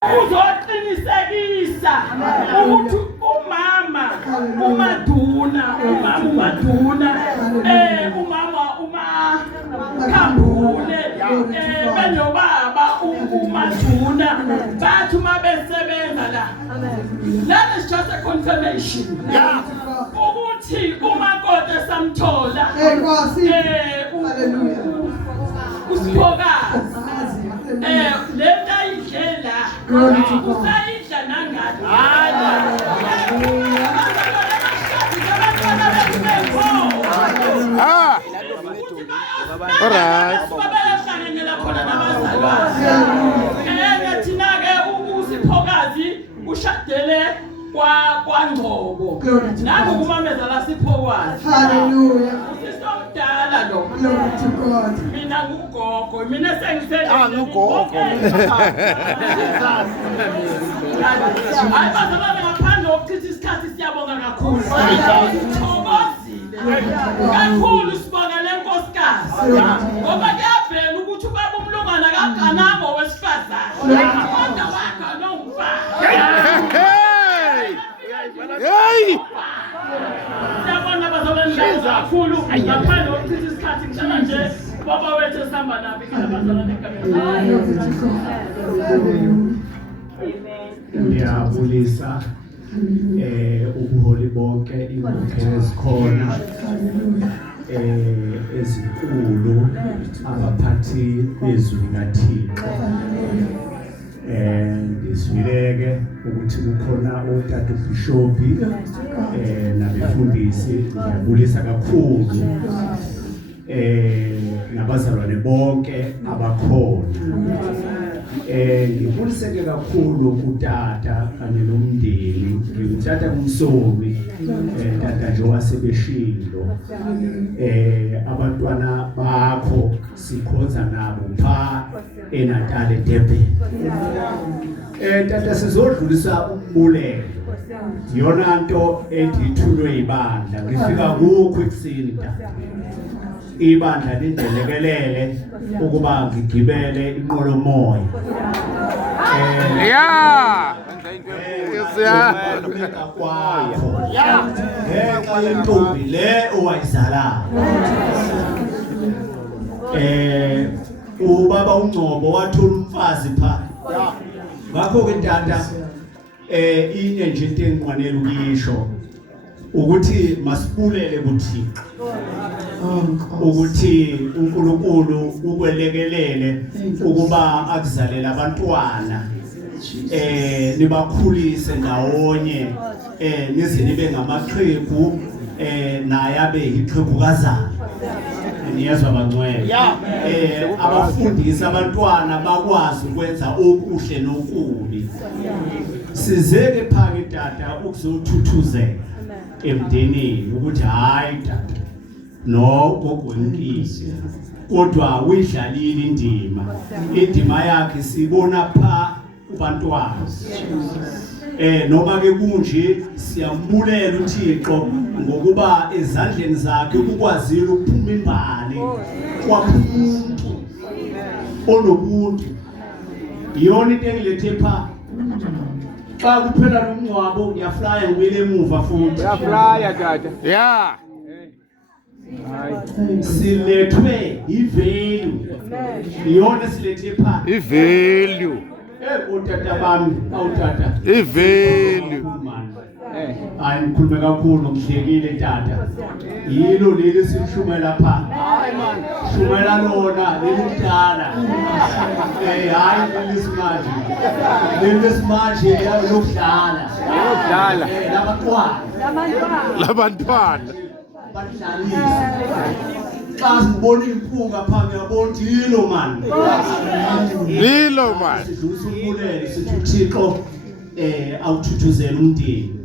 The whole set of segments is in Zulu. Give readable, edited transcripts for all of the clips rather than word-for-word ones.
uzoqinisekisa ukuthi umama umaduna Khambule benobaba umaduna bathi uma besebenza la. That is just a confirmation ukuthi umakoti esamthola usiphokazi lento ayidlela usayidla nangani alright. Thina-ke usiphokazi ushadele kwaNgcobo. Nangu kumameza la Siphokazi. Hallelujah. Sisomdala lo. Glory to God. Mina ngugogo, mina sengisele ngugogo. Hayi bazalwane ngaphandle kokuchitha isikhathi siyabonga kakhulu. Sithokozile. Kakhulu sibonga lenkosikazi. Ngoba kuyavela ukuthi ubaba umlungana kagananga owesifazane. Kodwa wakho nomfazi. Hey! Siyabona bazalwane kakhulu ngaphandle kokuchitha isikhathi ngishana nje baba wethu esihamba nabo bazalwane egameni. Ngiyabulisa ubuholi bonke inkokhelo ezikhona ezinkulu abaphathi bezwi kaThixo sibileke ukuthi kukhona otata ubishopi nabefundisi. Ngiyabulisa kakhulu nabazalwane bonke abakhona. Ngibuliseke kakhulu kutata kanye nomndeni. Ngithatha kumsomi tata nje wasebeshilo abantwana bakho sikhonza nabo pha eNatal eDurban. Tata sizodlulisa umbulelo yona nto edithulwe ibandla. Ngifika kukho ekuseni tata ibandla lindelekelele ukuba ngigibele inqolomoya. Kwakho ngenxa yentombi le owayizalayo. Ubaba uNgcobo wathola umfazi pha. Ngakho-ke tata inye nje into engiqwanele ukuyisho ukuthi masibulele kuThixo ukuthi uNkulunkulu ukwelekelele ukuba akuzalela abantwana nibakhulise ndawonye nize nibe ngamaqhegu naye abe yiqhegukazana. Niyezwa bangcwele abafundisa abantwana bakwazi ukwenza okuhle nokubi. Sizeke phake tata ukuzothuthuzela emndenini ukuthi hayi tata no gogwenkisi kodwa uyidlalile indima yakhe sibona pha kubantwana. Noma ke kunje siyambulela uThixo ngokuba ezandleni zakhe ukukwazile ukuphuma imbali kwamuntu onobuntu. Iyona into engilethe pha xa kuphela lo mngcwabo ngiyaflya ngibuyele emuva futhi. Uyaflya tata. Yeah. Silethwe ivalue. Iyona silethe pha. Ivalue. Utata bami awutata. Ivalue. Hayi ngikhuluma kakhulu ngihlekile tata. Yilo leli silishumela pha. Shumela lona lelidala. Hayi lesimanje. Lesimanje lokudlala. Lokudlala. Labantwana. Badlalisa. Xa sibona impunga pha ngiyabona yilo man. Yilo man. Sidlulisa umbulelo sithi uThixo awuthuthuzela umndeni.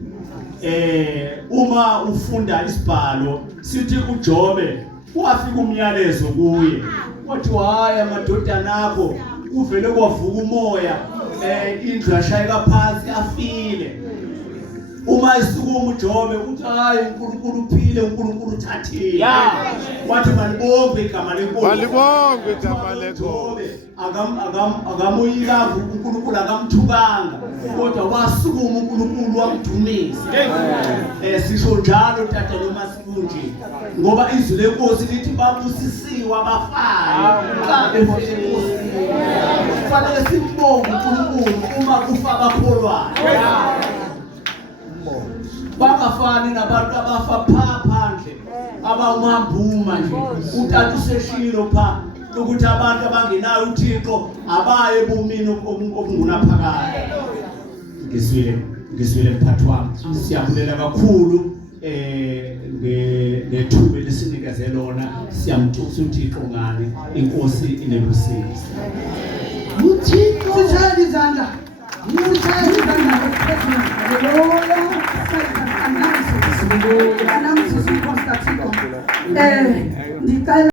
Uma ufunda isibhalo sithi uJobe wafika umyalezo kuye wathi hayi amadodana akho kuvele kwavuka umoya indlu yashayeka phansi afile. Uma isukuma uJobe uthi hayi uNkulunkulu uphile uNkulunkulu uthathile. Wathi malibonge igama lenkosi. Malibonge igama lenkosi. akamuyika uNkulunkulu akamthukanga kodwa wasukuma uNkulunkulu wamdumisa. Sisho njalo tata noma sikunje ngoba izwi lenkosi lithi babusisiwe abafayo xa befike enkosini. Kufanele simbonge uNkulunkulu uma kufa abakholwayo. Bangafani nabantu abafa phandle abamambuma nje. Utata useshilo pha ukuthi abantu abangenayo uThixo abaye ebumini obungunaphakade. Ngiswele mphathi wami siyabulela kakhulu ngethuba lesinikeze lona. Siyamthusa uThixo ngani inkosi inebusizi. uThixo ushaya izandla. Ushaya izandla ephezulu. Haleluya. Anamsisi Konstantino. Ndicela